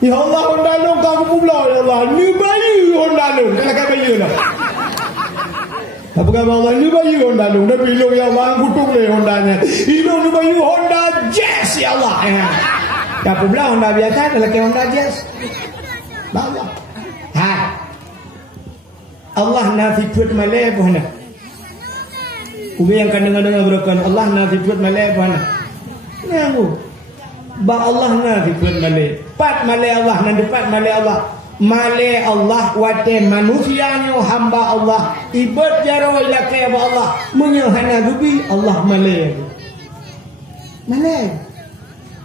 Ya Allah, ondalung kau pula ya Allah. Ni bayi ondalung. Kalau kau bayi lah. Apa kata Allah, ni bayi ondalung. Dah bilang ya Allah, kutung le ondanya. Ini ni bayi Honda Jazz ya Allah. Kau pula Honda biasa, kalau kau Honda Jazz. Bawa. Ha. Allah nafi tuat malai buhana. Ubi yang kan dengar berkan Allah nafi tuat malai buhana. Nangu. Ba Allah nafi tuat malai. Pat malai Allah nan depan malai Allah. Malai Allah wate manusianya hamba Allah. Ibad jaro ila ke Allah. Menyahana gubi Allah malai. Malai.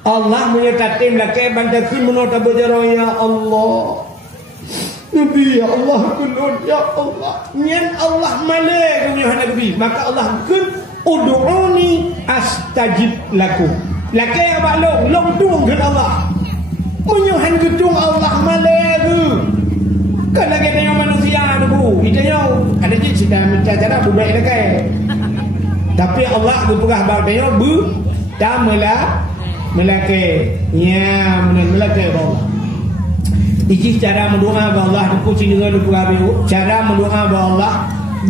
Allah menyatatim la ke bantakin menota bajaro ya Allah. Nabi ya Allah kulun ya Allah. Nyen Allah malai menyahana gubi. Maka Allah kun ud'uni astajib lakum. La ke ba long tung ke Allah. Menyuhan gedung Allah malaiku. Kan lagi tengok manusia tu. Itu yang ada je sudah cara buat lagi. Tapi Allah tu pegah bau tengok bu tamela melake. Ya, melake Allah. Ini cara mendoa kepada Allah tu kucing dengan lu gabe. Cara mendoa kepada Allah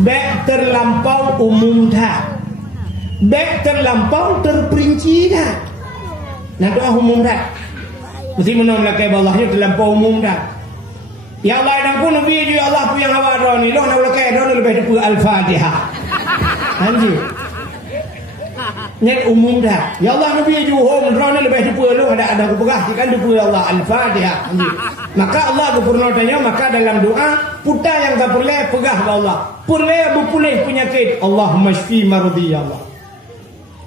baik terlampau umum dah. Baik terlampau terperinci dah. Nak doa umum dah. Mesti menolak ke Allah ni terlampau umum dah. Ya Allah dan pun Nabi juga Allah pun yang awak dah ni. Lo nak belakang dah lebih daripada Al-Fatihah. Anjir. Net umum dah. Ya Allah Nabi juga home dah ni lebih daripada lo ada aku pegah kan daripada Allah Al-Fatihah. Anjir. Maka Allah berfirman tanya maka dalam doa puta yang tak boleh pegah ke Allah. Boleh berpulih penyakit. Allahumma shfi mardi ya Allah.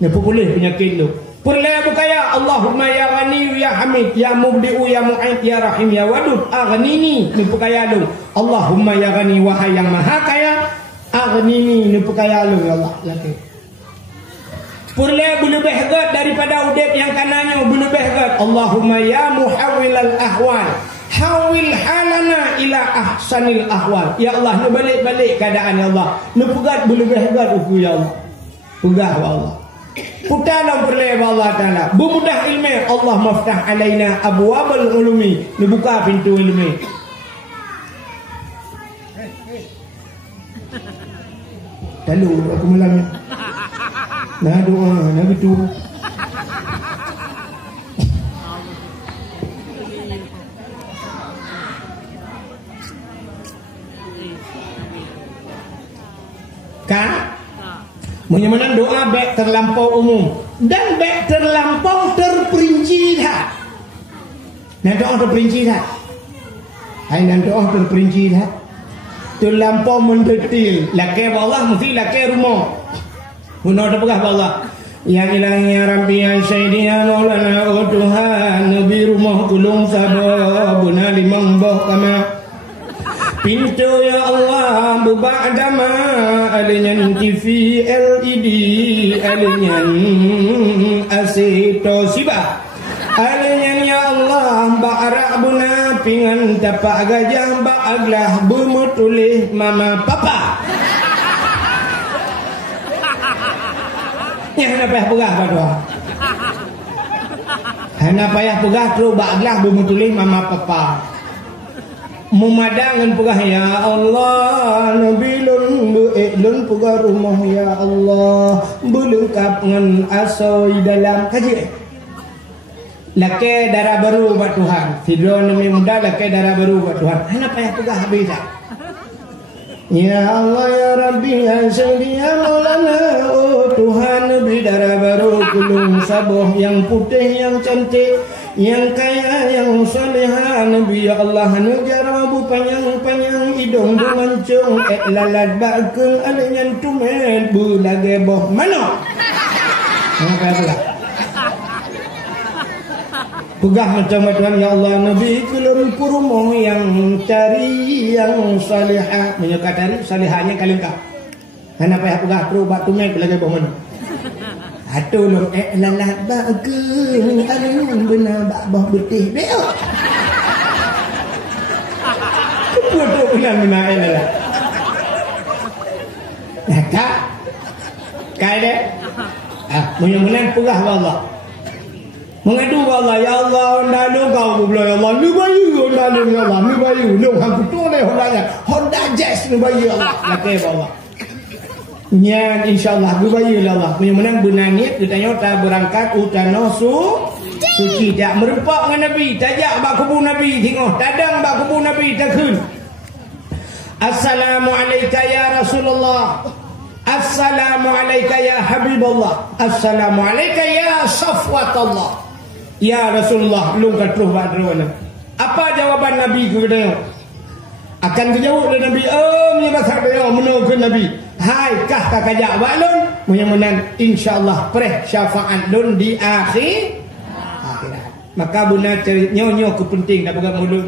Ni berpulih penyakit lo. Purla bukaya Allahumma ya Ghani ya Hamid ya Mubdi'u ya Mu'id ya Rahim ya Wadud aghnini ni bukaya lu Allahumma ya Ghani wahai yang maha kaya aghnini ni bukaya lu ya Allah lagi. Purla boleh behgat daripada udip yang kanannya boleh behgat Allahumma ya muhawwilal ahwal hawil halana ila ahsanil ahwal ya Allah ni balik-balik keadaan ya Allah ni pegat boleh behgat uku ya Allah pegah ya Allah. Putalah berleh Allah Ta'ala. Bermudah ilmu Allah maftah alaina abwabal ulumi. Dibuka pintu ilmu. Lalu aku malam ni. Nah doa, nah begitu. Kan? Menyamakan doa baik terlampau umum dan baik terlampau terperinci dah. Nah doa terperinci dah. Hai nan doa terperinci dah. Terlampau mendetil. Laki Allah mesti laki rumah. Guna pegah Allah. Ya ilahi ya Rabbi ya Sayyidi ya Maulana oh Tuhan Nabi rumah kulung sabah buna limang boh kama. Pintu ya Allah bubadama alinyan TV LED alinyan asito siba alinyan ya Allah ba'arak buna pingan tapak gajah ba'aglah bumutulih mama papa yang nak payah pegah berdoa nak payah pegah tu ba'aglah bumutulih mama papa Memadangan pegah ya Allah Nabi lun pegah rumah ya Allah belengkap dengan asoi dalam kaji laki darah baru buat Tuhan tidur demi muda laki darah baru buat Tuhan kenapa payah pegah habis tak ya Allah ya Rabbi ya Sayyidi ya Maulana oh Tuhan Nabi darah baru kulung sabuh yang putih yang cantik yang kaya yang salihah Nabi ya Allah negara bu panjang-panjang hidung bu mancung lalat bakul alinyan tumet bu lagi boh mana apa pegah macam-macam ya Allah Nabi kulun purumoh yang cari yang salihah menyukai salihahnya kalian kah kenapa ya pegah perubat tumet lagi boh mana Atuh lo lalat bakul alun benar bak betih dia. Keputuh benar benar lalat. Kak, kaya deh. Mudah-mudahan pegah Allah. Mengadu ke Allah, ya Allah, ndalu kau pula ya Allah. Ni bayu ndalu ya Allah, ni bayu. Lu hang betul le Hondanya. Honda Jazz ni bayu Allah. Lakeh Allah. Nyan insyaallah gue bayu lah Allah. Mudah-mudahan benangit kita nyota berangkat utano suci tak merempak dengan Nabi, tajak bak kubur Nabi tengok, tadang bak kubur Nabi takun. Assalamualaikum ya Rasulullah. Assalamualaikum ya Habibullah. Assalamualaikum ya Safwatullah. Ya Rasulullah, lu kan terus buat mana? Apa jawaban Nabi kepada dia? Akan kejawab oleh Nabi, ni bahasa dia menurut Nabi. Hai kah tak kajak balun? Mudah-mudahan insya-Allah pereh syafaat lun di akhirat. Maka benar nyonya ke penting dak pegang mulut.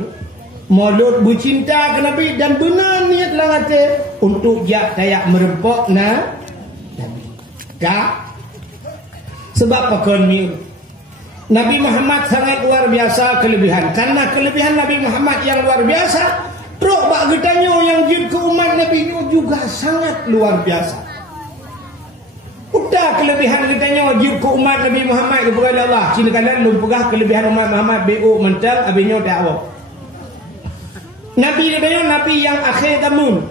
Mulut bercinta ke Nabi dan benar niat dalam hati untuk jak tayak merempok Nabi. Kak. Sebab pakon ni Nabi Muhammad sangat luar biasa kelebihan. Karena kelebihan Nabi Muhammad yang luar biasa, teruk bak getanyo yang jib ke umat Nabi juga sangat luar biasa. Udah kelebihan getanyo jib ke umat Nabi Muhammad kepada Allah. Cina kalian lu pegah kelebihan umat Muhammad BO mental abinyo dakwah. Nabi getanyo Nabi yang akhir tamun.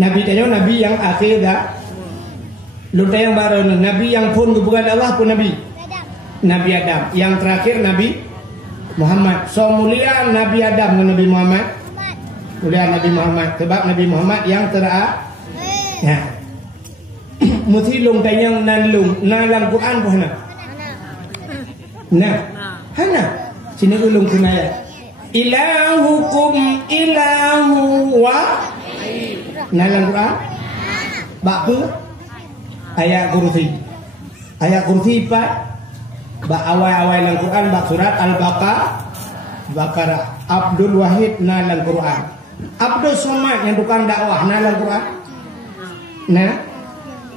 Nabi getanyo Nabi yang akhir dah. Lu tayang baru Nabi yang pun kepada Allah pun Nabi. Nabi Adam, yang terakhir Nabi Muhammad. So mulia Nabi Adam dengan Nabi Muhammad. Mulia Nabi Muhammad. Sebab Nabi Muhammad yang terakhir. Ya. Mesti long tayang nan long dalam Quran pun hana. Nah. Hana. Sini ulung kunaya. Ilahukum ilahu wa dalam Quran. Bapa ayat kursi. Ayat kursi 4. Ba awal-awal dalam Quran bak surat Al-Baqarah. Abdul Wahid na dalam Quran. Abdul Somad yang tukang dakwah na dalam Quran. Nah,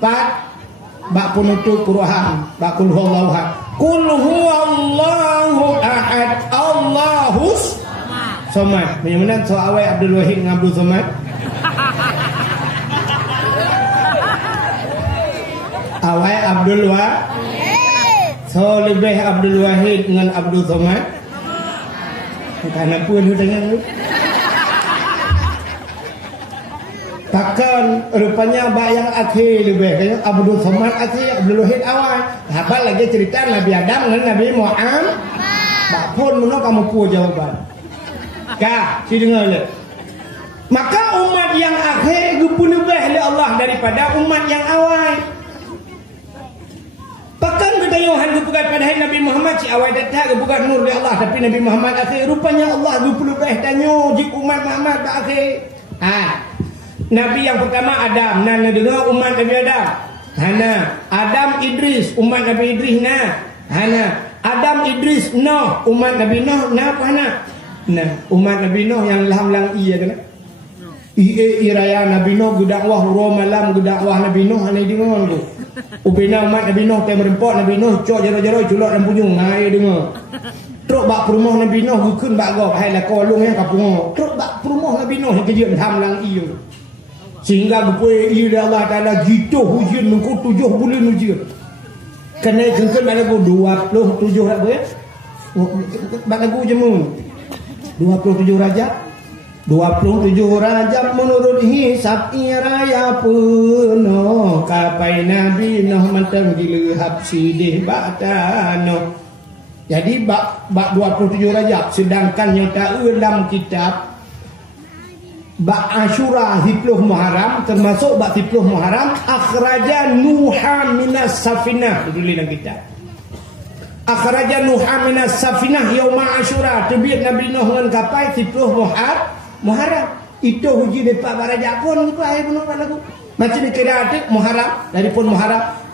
4 bak penutup Quran, bak kul huwallahu ahad. Kul huwallahu ahad, Allahus Somad. Menyamanan so awal Abdul Wahid dengan Abdul Somad. Awal Abdul Wahid. So lebih Abdul Wahid dengan Abdul Somad. Karena pun lu tengok. Takkan rupanya bak yang akhir lebih kayak Abdul Somad akhir, Abdul Wahid awal. Habis lagi cerita Nabi Adam dengan Nabi Muhammad. Bak pun mana kamu pu jawaban. Kah, si dengar le. Maka umat yang akhir pun lebih oleh Allah daripada umat yang awal. Bahkan kedayohan kebukan pada Nabi Muhammad si awal datang kebukan nur dari Allah, tapi Nabi Muhammad akhir rupanya Allah 20 tanyo jik umat Muhammad akhir. Nabi yang pertama Adam, nah dengar umat Nabi Adam. Hana Adam Idris, umat Nabi Idris hana Adam Idris Nuh, umat Nabi Nuh apa hana? Nah, umat Nabi Nuh yang lam iya kan? Iraya Nabi Nuh gedakwah ro malam gedakwah Nabi Nuh hana dengar tu. Ubina umat Nabi Nuh tem rempok Nabi Nuh cok jaro-jaro culak dalam punjung ngai dengar. Truk bak perumah Nabi Nuh gukun bak gop hai la kolong yang kapung. Truk bak perumah Nabi Nuh kejut ham lang iyo. Sehingga gepoi iyo Allah Taala gitu hujan nungku 7 bulan hujan. Kena jengkel mana go 27 rak boleh. Bak lagu jemun. 27 Rajab. 27 Rajab menurut hisab iraya penuh kapai Nabi Nuh mentang dilehap sidih batano. Jadi bak 27 Rajab, sedangkan nyata dalam kitab bak Asyura 10 Muharram, termasuk bak 10 Muharram akhraja Nuha minas safinah dulu dalam kitab. Akhraja Nuha minas safinah yauma Asyura, terbit Nabi Nuh dengan kapai 10 Muharram. Itu huji depak Rajab pun itu air pun lagu. Macam ni kira adik Muharram, daripun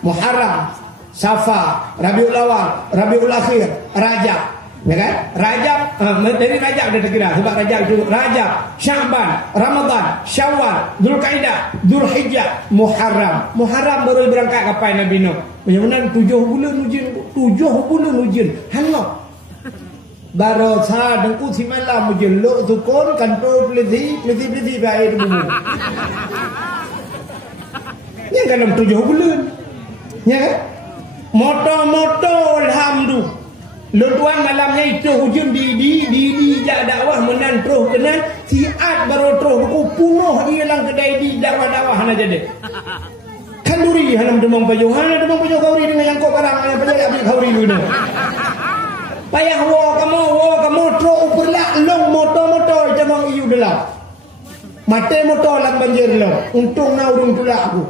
Muharram, Safar, Rabiul Awal, Rabiul Akhir, Rajab. Ya kan? Rajab dari Rajab dah terkira sebab Rajab itu Rajab, Sya'ban, Ramadan, Syawal, Dzulqa'dah, Dzulhijjah, Muharram. Muharram baru berangkat kapai Nabi Nuh. Macam 7 bulan ujian, 7 bulan ujian. Hangat. Baru sa dengku si malam ujian lo tukun kantor peliti baik bumi. Ni kan dalam 7 bulan. Ya kan? motor alhamdulillah. Lutuan malamnya itu hujung di dakwah menan terus kenan siat baru terus buku punuh di dalam kedai di dakwah hana jadi. Kanduri hanam demong pajo kauri dengan yang kau karang yang pajo ambil kauri dulu. Payah wo kamu terus uperlah long motor jamang iu delap. Mate motor lang banjir lo. Untung na urung tulak aku.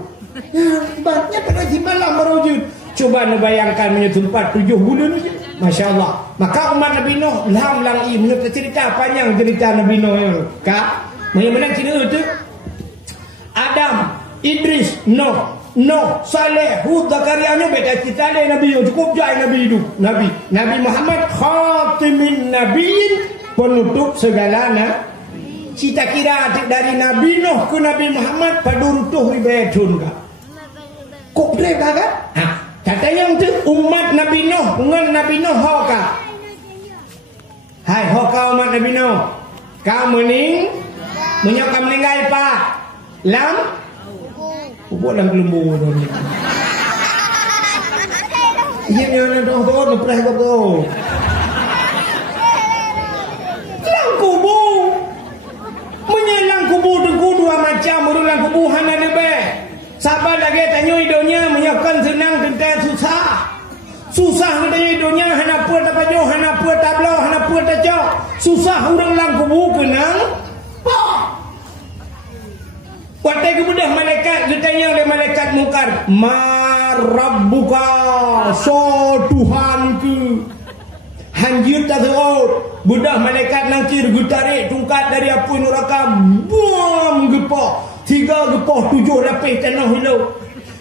Banyak pada di malam baru wujud. Coba bayangkan punya tempat 7 bulan aja. Masya Allah. Maka umat Nabi Nuh lang menurut cerita panjang cerita Nabi Nuh ya. Kak, mana cerita itu? Adam, Idris, Nuh, Saleh, Hud, Zakaria beda cerita le Nabi cukup jai Nabi itu. Nabi Muhammad khatimin nabiyin, penutup segala cita kira dari Nabi Nuh ke Nabi Muhammad paduntuh ribetun ka. Kok mereka kan? Katanya untuk umat Nabi Nuh dengan Nabi Nuh hoka. Hai hoka umat Nabi Nuh. Kau mening menyokam meninggal pak. Lam ubuk lam kelembu tu. Iya ni orang tu lepas tu. Lam kubu. Menyelang kubu tu dua macam urulan kubu hana lebih. Sabar lagi tanya hidupnya menyiapkan senang tentang susah tentang hidupnya hana puat apa jauh hana puat tablau hana puat tajau susah orang lang kubu kenang watai kemudian malaikat ditanya oleh malaikat mungkar marabbuka so Tuhan ke hanjir tak terut budak malaikat nangkir gutarik tungkat dari api neraka buam gepok 3 gepah 7 lapis tanah hilau.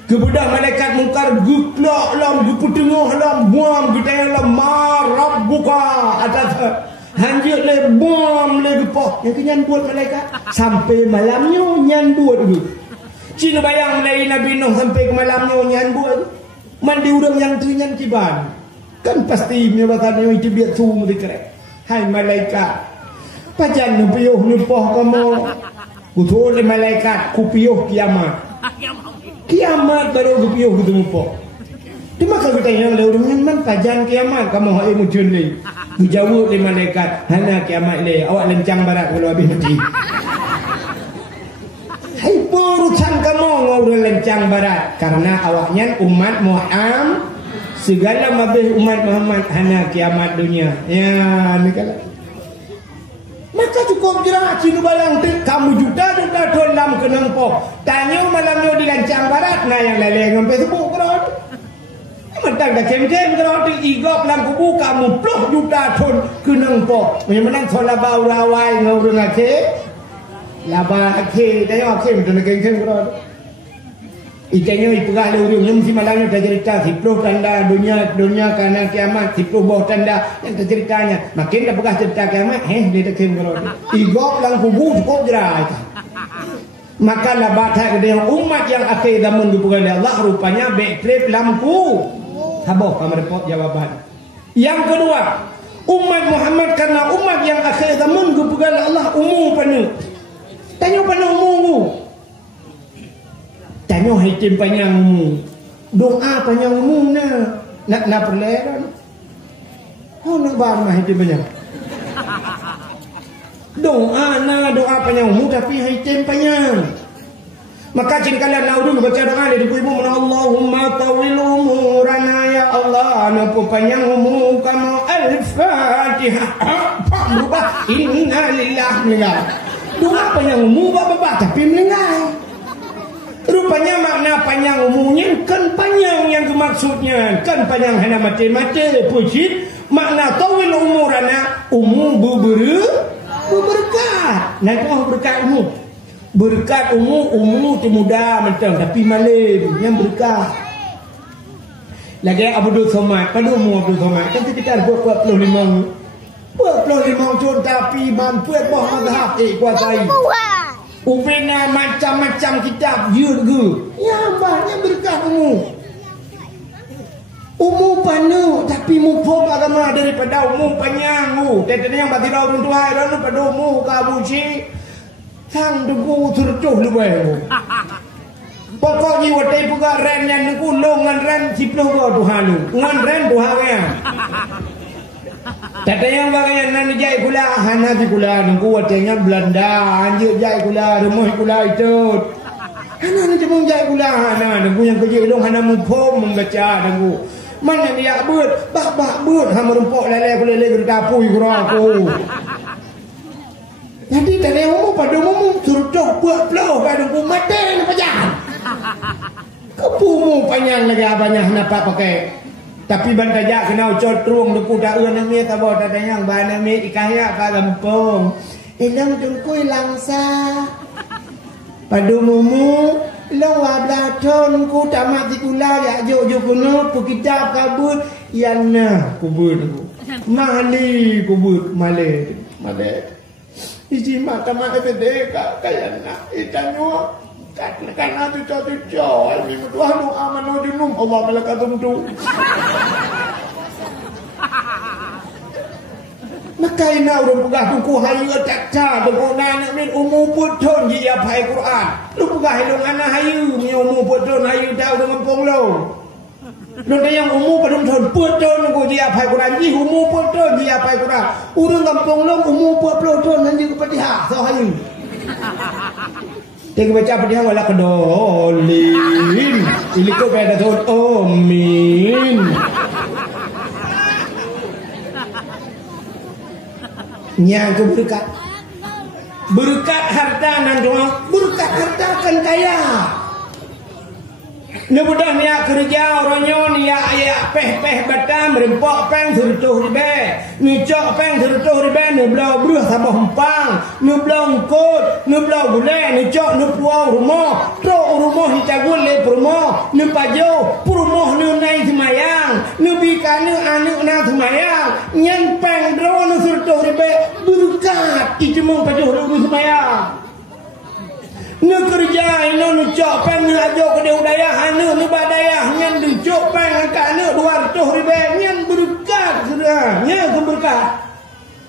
Kebudak malaikat mungkar geklak lam gepetengah lam buam getayang lam marabbuka atas hanjir le buam le gepah. Yang kenyan buat malaikat sampai malamnya nyan buat dulu. Cina bayang mulai Nabi Nuh sampai ke malamnya nyan buat. Mandi urang yang teringan kiban. Kan pasti menyebabkan yang itu biar suhu mereka. Hai malaikat. Pajan nupiuh nupah kamu. Kutu oleh malaikat kupiuh kiamat. Kiamat baru kupiuh ketemu pok. Di maka kita yang le urang man pajan kiamat kamu hai mujun le. Dijawab oleh malaikat hana kiamat le awak lencang barat kalau habis mati. Hai urusan kamu ngurus lencang barat karena awaknya umat Muhammad segala mabih umat Muhammad hana kiamat dunia. Ya ni kalau maka cukup jerak cinu balang kamu juta dalam kenang pok tanya malamnya di lancang barat nah yang leleng sampai sebuk kerot mentang dah kem-kem kerot igop lang kubu kamu pluh juta ton kenang pok menang sola bau rawai ngurung ake laba ake tanya ake betul kem-kem kerot ikannya ipegah le urung yang mesti malamnya dah cerita 10 tanda dunia karena kiamat 10 buah tanda yang terceritanya makin dah pegah cerita kiamat dia tak kira igop lang kubu cukup jerai maka labata dengan umat yang akhir zaman dibuka oleh Allah rupanya backtrip lampu haboh kamar repot jawaban yang kedua umat Muhammad karena umat yang akhir zaman dibuka oleh Allah umum penuh tanya penuh umum tanya hitim panjangmu doa panjangmu nak perleran nak barang hitim panjang doa panjangmu tapi hitim panjang maka jika kalian naudun baca doa dari ibu Allahumma tawil umurana ya Allah nampu panjang umur kamu al-fatihah inna lillahi doa panjang umur bapak tapi meninggal. Rupanya makna panjang umumnya kan panjang yang maksudnya kan panjang hanya mati-mati puji makna tawil umurana umum berberkat nanti berkat umum tu mudah mentang tapi malam yang berkat lagi Abdul Somad pada umur Abdul Somad kan kita buat 25 tahun tapi mampu buah mazhab kuasai Upena macam-macam kitab juga. Ya banyak berkah umum penuh tapi mupuk agama daripada umum panjang tetenya yang bagi orang tua orang pada umum kabuci sang dugu tertuh lebih Pokok jiwa tay puga ren yang ku longan ren siplo go Tuhan lu. Ngan ren Tuhan ya. Tata yang bagaian nan jai kula hana di kula nungku watenya Belanda anjir jai kula rumah kula itu. Hana ni cuma jai kula hana nungku yang kerja long hana mumpom membaca nungku. Mana dia buat bak buat hama rumpok lele kula lele berkapui kura aku. Jadi tadi yang pada umum suruh buat pelau kat nungku mati ni pajak. Kepumu panjang lagi banyak napa pakai. Tapi bantajak kena cotruang nungku dah nami tak bawa tak yang banami ikahnya kat Lampung. Ilang jungkui langsa. Pada mumu long wablah ton ku tamat di kula ya jo kuno pu kitab kabut yana kubur ku. Mali kubur male. Iji mata epede kayana itanyo kan tu cocok mi Tuhan lu amano dinum Allah malakatum tu. Makai na urang pugah tuku hayu cakca tuku nana min umu puton ji apai Quran. Lu pugah hilung ana hayu mi umu puton hayu tau dengan ponglo. Lu yang umu padum thon puton ku ji apai Quran ji umu puton ji apai Quran. Urang kampung lo umu puton nan ji Fatihah so hayu. Tengok baca Fatihah wala kedolin. Iliko pada thon amin. Yang berkat harta nan doa berkat harta kan kaya. Nebudah niat kerja orangnya niat peh batam rempok peng serutuh ribe nicok peng serutuh ribe neblau beruh sabah hempang neblau ngkut neblau gulai nicok nepuang rumah trok rumah hicagul le rumah nepajo rumah nunai semayang nebikane anak na semayang nyen peng dro serutuh ribe berkat itu mong pajo rumah semayang. Nak kerja ini nak cok peng ni ajo ke udaya hana ni badaya nyan di cok peng angkat ni 200 ribu nyan berkat sudah nyan berkat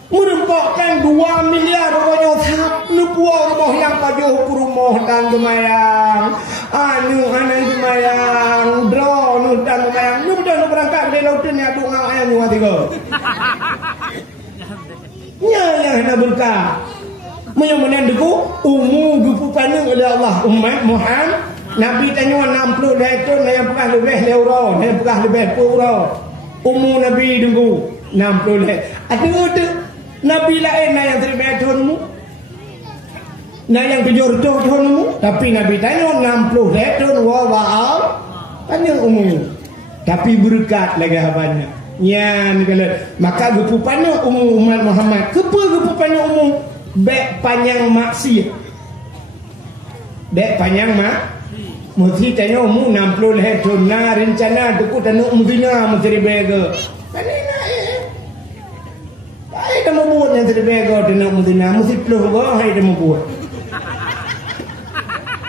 merempok peng 2 miliar rupanya thap ni puang rumah yang pajuh rumah dan gemayang anu hana gemayang dro nu dan gemayang ni betul nu berangkat dari lautan ni aduk ngau ayam ni tiga nyan yang hana berkat. Menyamanan deku umu gupu panang oleh Allah umat Muhammad Nabi tanya 60 tahun yang pernah lebih leuro yang pernah lebih pura umu Nabi dengku 60 ada Nabi lain yang terima tahunmu yang 70 tahunmu tapi Nabi tanya 60 tahun wa'al panjang umur tapi berkat lagi banyak nyan kalau maka gupu panang umu umat Muhammad kepa gupu panang umu bek panjang maksiat bek panjang mesti tanya umur 60 tahun na rencana tu tanuk mudina mesti bega kanina ai dah mau buat yang terbega tanuk mudina mesti peluh go hai dah mau buat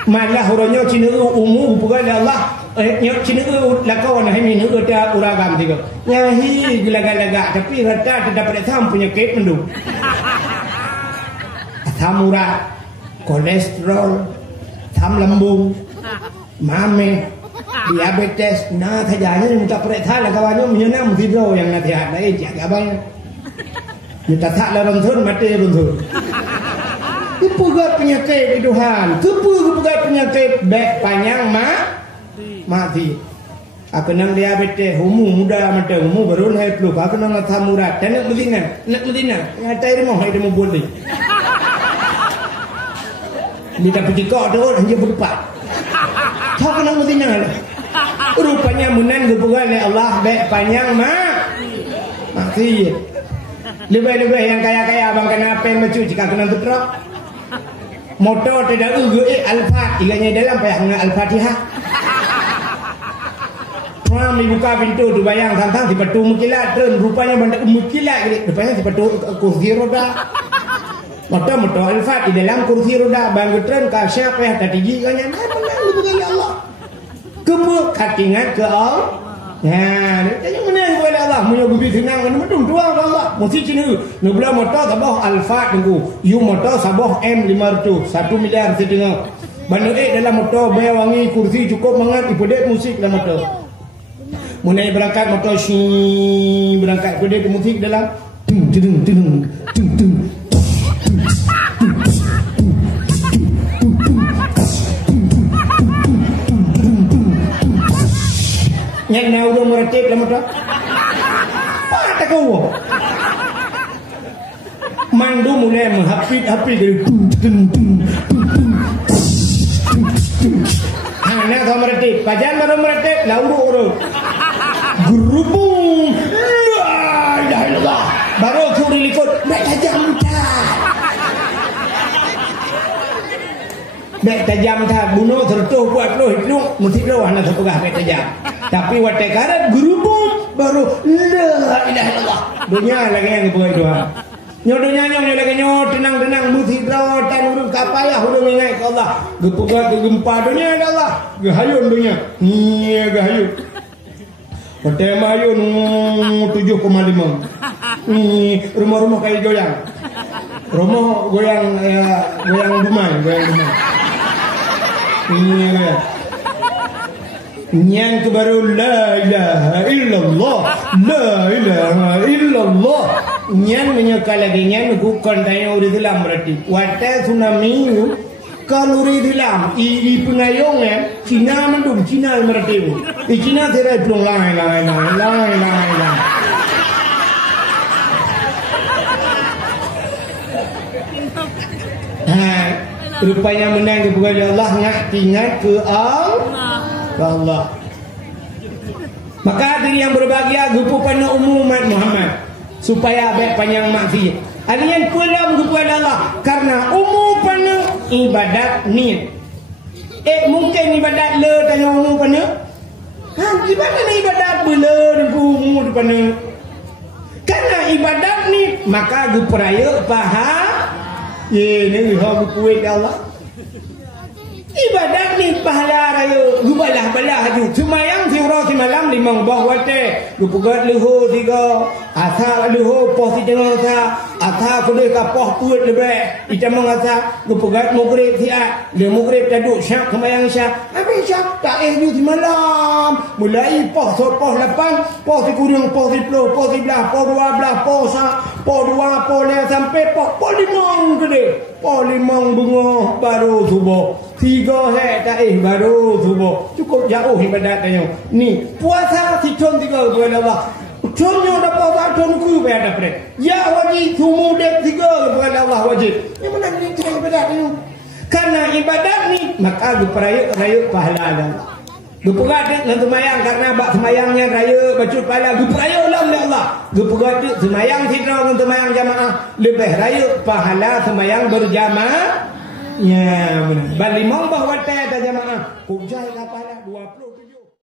malah orangnya Cina umur bukan Allah nyok Cina lakawan hai ni ada uragam tiga nyahi gelaga-laga tapi rata tidak dapat sam penyakit mendung asam urat, kolesterol, asam lambung, mame, diabetes, nah kejadiannya minta periksa lah kawannya menyenam video yang nanti ada jaga banyak. Minta tak lah runtun mati runtun. Kepugat penyakit di Tuhan, kepugat penyakit bek panjang mati. Aku nang diabetes, umu muda mata umu baru lahir peluk. Aku nang asam urat, nak Medina, ngatai rumah hai demo boleh. Dia pergi kau tu hanya berdepan. Kau kena mestinya lah. Rupanya menan kepugan oleh Allah baik panjang maksiat. Lebih-lebih yang kaya-kaya abang kena apa yang macam jika kena betrok. Motor tidak Al-Fatihah iganya dalam payahnya Al-Fatihah. Kami buka pintu tu bayang tantang di petu mukilat dan rupanya benda mukilat rupanya di petu kursi roda. Motor Al-Fat di dalam kursi roda bangkutran ke siapa yang tadi giganya menang lebih kali Allah kebuk katingan ke Allah tanya menang boleh Allah Allah punya gubi senang mana medung tua Allah mesti cina nubla motor sabah Alfa tunggu you motor sabah M500 1 miliar setengah banu dalam motor bayar wangi kursi cukup mangat ipodek musik dalam motor munai berangkat motor berangkat ipodek musik dalam tung yang nak udah meretip dalam motor apa kau mandu mulai menghapit dari anak kau meretip kajian baru meretip lalu orang gerubung dah baru curi likut dah tajam dah bunuh tertuh buat lo hidup mesti lo anak sepegah dah tajam tapi watak karat gerubung baru la ilaha illallah dunia lagi yang dibuat doa nyodonya lagi tenang mesti lo tan urus kapayah udah mengai ke Allah gepugat gempa dunia Allah gahayun dunia iya gahayun watak mayun 7,5 rumah-rumah kayak goyang rumah goyang dumai ini ya yang baru la ilaha illallah yang menyekal lagi yang bukan tanya udah dalam berarti wadah tsunami kalau udah dalam i pengayongnya Cina mendung Cina berarti di Cina tidak belum lain rupanya menang kepada Allah ingat ke Allah. Maka diri yang berbahagia gupu pada umat Muhammad supaya baik panjang maksiat. Artinya pulang kepada Allah karena pada ibadat niat. Mungkin ibadat le tanya pada. Ibadat bela umum pada. Karena ibadat ni maka gupu raya faham. Ini hak kuat Allah. Ibadat ni pahala raya, gubalah haju. Semayang siura semalam 5 bah wate, gupugat leho 3, asa leho poh 3 asa kude ka poh puat lebih. Ita mengata gupugat maghrib siat, le maghrib taduk syak semayang syak. Habis syak tak ni semalam. Mulai poh 8, poh 10, poh 10, poh 11, poh 12, poh 1, poh 2, poh 5 sampai poh 5 gede. Poh 5 bunga baru subuh. 3 tak baru subuh. Cukup jauh ibadat tanya. Ni puasa siton 3 bulan Allah. Contohnya dah puasa ton ku bayar dapat. Ya wajib sumudek 3 bulan Allah wajib. Ini mana ni cara ibadat ni? Karena ibadat ni maka raya pahala Allah. Gupugat nak semayang karena bak semayangnya raya bacut pahala gupuraya ulang oleh Allah. Gupugat semayang tidak untuk semayang jamaah lebih raya pahala semayang berjamaah. Ya benar. Balik mau bawa teh jamaah. Kujai pahala 27.